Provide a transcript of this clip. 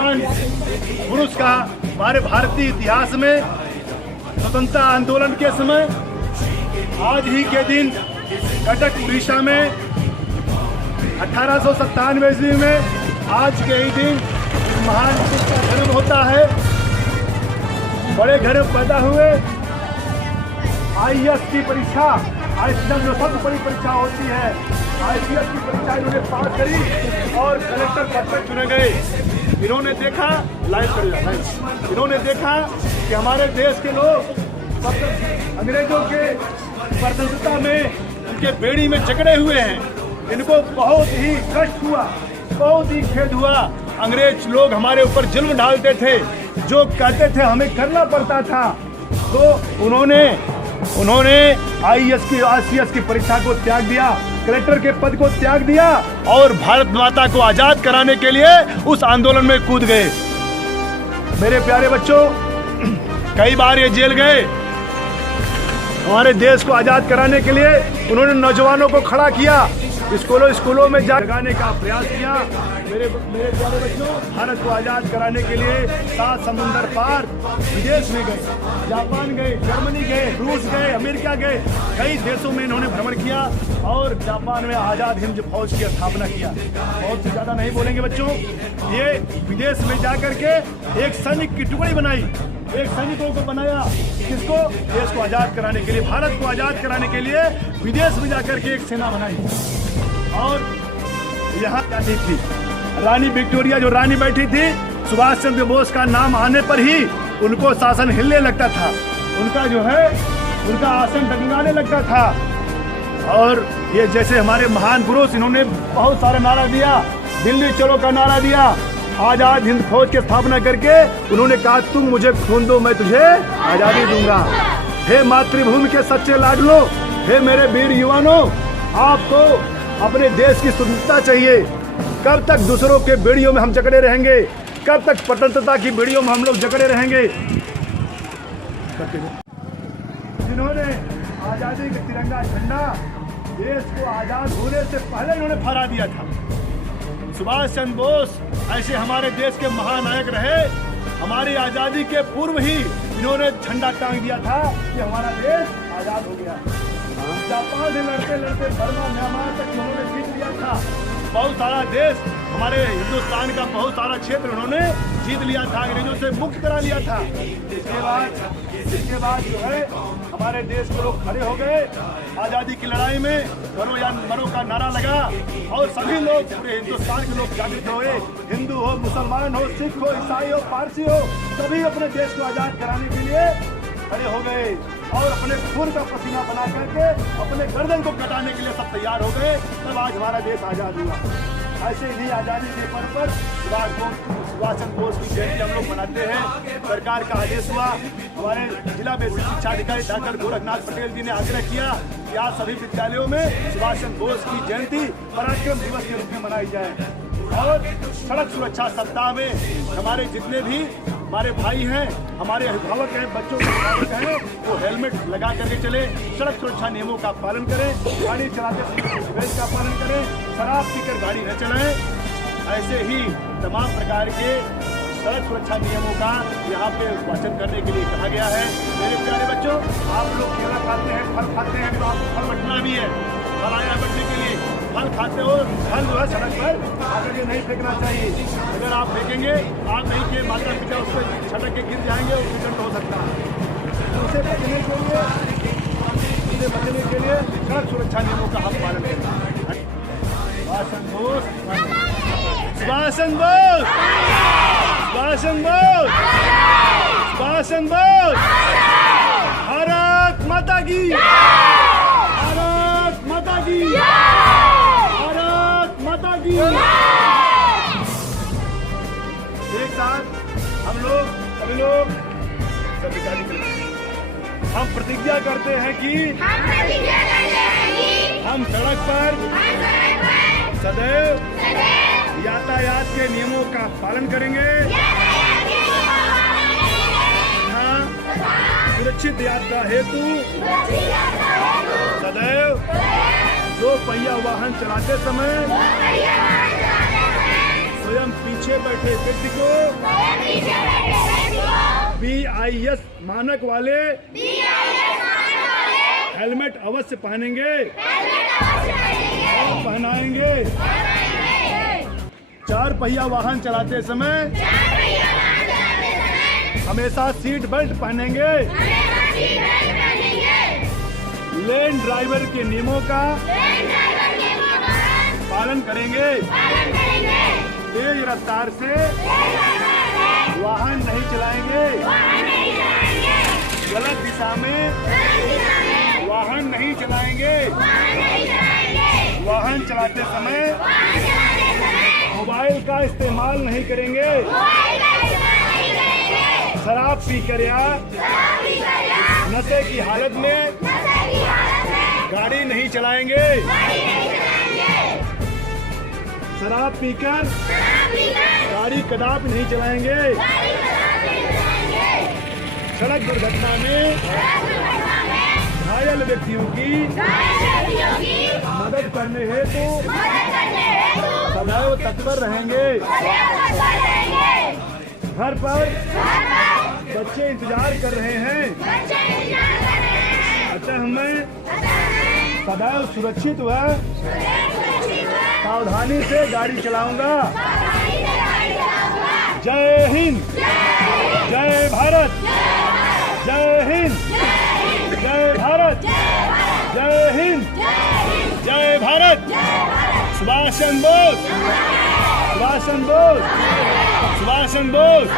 महान पुरुष का हमारे भारतीय इतिहास में स्वतंत्रता आंदोलन के समय आज ही के दिन कटक उड़ीसा में 1897 ईस्वी में आज के ही दिन महान पुरुष का जन्म होता है। बड़े घर में पैदा हुए, IAS की परीक्षा, जो सबसे बड़ी परीक्षा होती है, IPS की परीक्षा इन्होंने पास करी और कलेक्टर पद पर चुने गए। इन्होंने देखा इन्होंने देखा कि हमारे देश के लोग अंग्रेजों के स्वतंत्रता में उनके बेड़ी में जकड़े हुए हैं। इनको बहुत ही कष्ट हुआ, बहुत ही खेद हुआ। अंग्रेज लोग हमारे ऊपर जुल्म डालते थे, जो कहते थे हमें करना पड़ता था। तो उन्होंने IAS की परीक्षा को त्याग दिया, कलेक्टर के पद को त्याग दिया और भारत माता को आजाद कराने के लिए उस आंदोलन में कूद गए। मेरे प्यारे बच्चों, कई बार ये जेल गए। हमारे देश को आजाद कराने के लिए उन्होंने नौजवानों को खड़ा किया, स्कूलों में जगाने का प्रयास किया। मेरे प्यारे बच्चों, भारत को आजाद कराने के लिए 7 समुंदर पार विदेश में गए, जापान गए, जर्मनी गए, रूस गए, अमेरिका गए, कई देशों में इन्होंने भ्रमण किया और जापान में आजाद हिंद फौज की स्थापना किया। बहुत से ज्यादा नहीं बोलेंगे बच्चों। ये विदेश में जाकर के एक सैनिक की टुकड़ी बनाई, एक सैनिकों को बनाया, किसको? देश को आजाद कराने के लिए, भारत को आजाद कराने के लिए विदेश में जाकर के एक सेना बनाई। और यहाँ क्या थी? रानी विक्टोरिया, जो रानी बैठी थी, सुभाष चंद्र बोस का नाम आने पर ही उनको शासन हिलने लगता था, उनका आसन डगमगाने लगता था। और ये जैसे हमारे महान पुरुष, इन्होंने बहुत सारा नारा दिया, दिल्ली चलो का नारा दिया, आजाद हिंद फौज की स्थापना करके उन्होंने कहा तुम मुझे खून दो, मैं तुझे आजादी दूंगा। हे मातृभूमि के सच्चे लाडलो, हे मेरे वीर युवानों, आपको अपने देश की स्वतंत्रता चाहिए। कब तक दूसरों के बेड़ियों में हम जकड़े रहेंगे? कब तक स्वतंत्रता की बेड़ियों में हम लोग जकड़े रहेंगे? जिन्होंने आजादी का तिरंगा झंडा देश को आजाद होने से पहले इन्होंने फहरा दिया था। सुभाष चंद्र बोस ऐसे हमारे देश के महानायक रहे। हमारी आजादी के पूर्व ही इन्होंने झंडा टांग दिया था कि हमारा देश आजाद हो गया। जापान से लड़ते लड़ते बर्मा, म्यांमार तक उन्होंने जीत लिया था। बहुत सारा देश, हमारे हिंदुस्तान का बहुत सारा क्षेत्र उन्होंने जीत लिया था, अंग्रेजों से मुक्त करा लिया था। इसके बाद जो है हमारे देश के लोग खड़े हो गए, आज़ादी की लड़ाई में करो या मरो का नारा लगा और सभी लोग, पूरे हिंदुस्तान के लोग जागृत हुए। हिंदू हो, मुसलमान हो, सिख हो, ईसाई हो, पारसी हो, सभी अपने देश को आज़ाद कराने के लिए खड़े हो गए और अपने खून का पसीना बना करके अपने गर्दन को कटाने के लिए सब तैयार हो गए। तब आज हमारा देश आजाद हुआ। ऐसे ही आजादी के पर्व पर सुभाष चंद्र बोस की जयंती हम लोग मनाते हैं। सरकार का आदेश हुआ, हमारे जिला बेसिक शिक्षा अधिकारी डॉक्टर गोरखनाथ पटेल जी ने आग्रह किया कि आज सभी विद्यालयों में सुभाष चंद्र बोस की जयंती पराक्रम दिवस के रूप में मनाई जाए। और सड़क सुरक्षा सप्ताह में हमारे जितने भी हमारे भाई हैं, हमारे अभिभावक हैं, बच्चों के अभिभावक हैं, वो हेलमेट लगा करके चले, सड़क सुरक्षा नियमों का पालन करें, गाड़ी चलाते समय सीटबेल्ट का पालन करें, शराब पीकर गाड़ी न चलाएं। ऐसे ही तमाम प्रकार के सड़क सुरक्षा नियमों का यहाँ पे वाचन करने के लिए कहा गया है। मेरे प्यारे बच्चों, आप लोग केला खाते हैं, फल खाते हैं, तो आपको फल बटना भी है, फल आया बटने के लिए। फल खाते हो, फल जो है सड़क पर आकर के नहीं फेंकना चाहिए। अगर आप फेंकेंगे, आप नहीं के माता पिता उस पर छटक के गिर जाएंगे, एक्सीडेंट हो सकता है। उससे बचने के लिए सड़क सुरक्षा नियमों का हम पालन करें। सुभाष चंद्र बोस, सुभाष चंद्र बोस, सुभाष चंद्र बोस, सुभाष चंद्र बोस, भारत माता की, भारत माता की, भारत माता की। एक साथ हम लोग सभी लोग हम प्रतिज्ञा करते हैं कि हम सड़क पर सदैव यातायात के नियमों का पालन करेंगे, सुरक्षित यात्रा हेतु सदैव 2 पहिया वाहन चलाते समय स्वयं पीछे बैठे व्यक्ति को BIS मानक वाले हेलमेट अवश्य पहनेंगे और पहनाएंगे। 4 पहिया वाहन चलाते समय हमेशा सीट बेल्ट पहनेंगे। लेन ड्राइवर के नियमों का पालन करेंगे। तेज रफ्तार से वाहन नहीं चलाएंगे। गलत दिशा में वाहन नहीं चलाएंगे। वाहन चलाते समय मोबाइल का इस्तेमाल नहीं करेंगे। शराब पीकर या नशे की हालत में गाड़ी नहीं चलाएंगे। शराब पीकर गाड़ी कदापि नहीं चलाएंगे। सड़क दुर्घटना में घायल व्यक्तियों की मदद करने हेतु सदैव तत्पर रहेंगे। घर पर बच्चे इंतजार कर रहे हैं। अतः मैं सदैव सुरक्षित व सावधानी से गाड़ी चलाऊंगा। जय हिंद, जय भारत, जय हिंद, जय भारत, जय हिंद, जय भारत। सुभाष चंद्र बोस, सुभाष चंद्र बोस, सुभाष चंद्र बोस।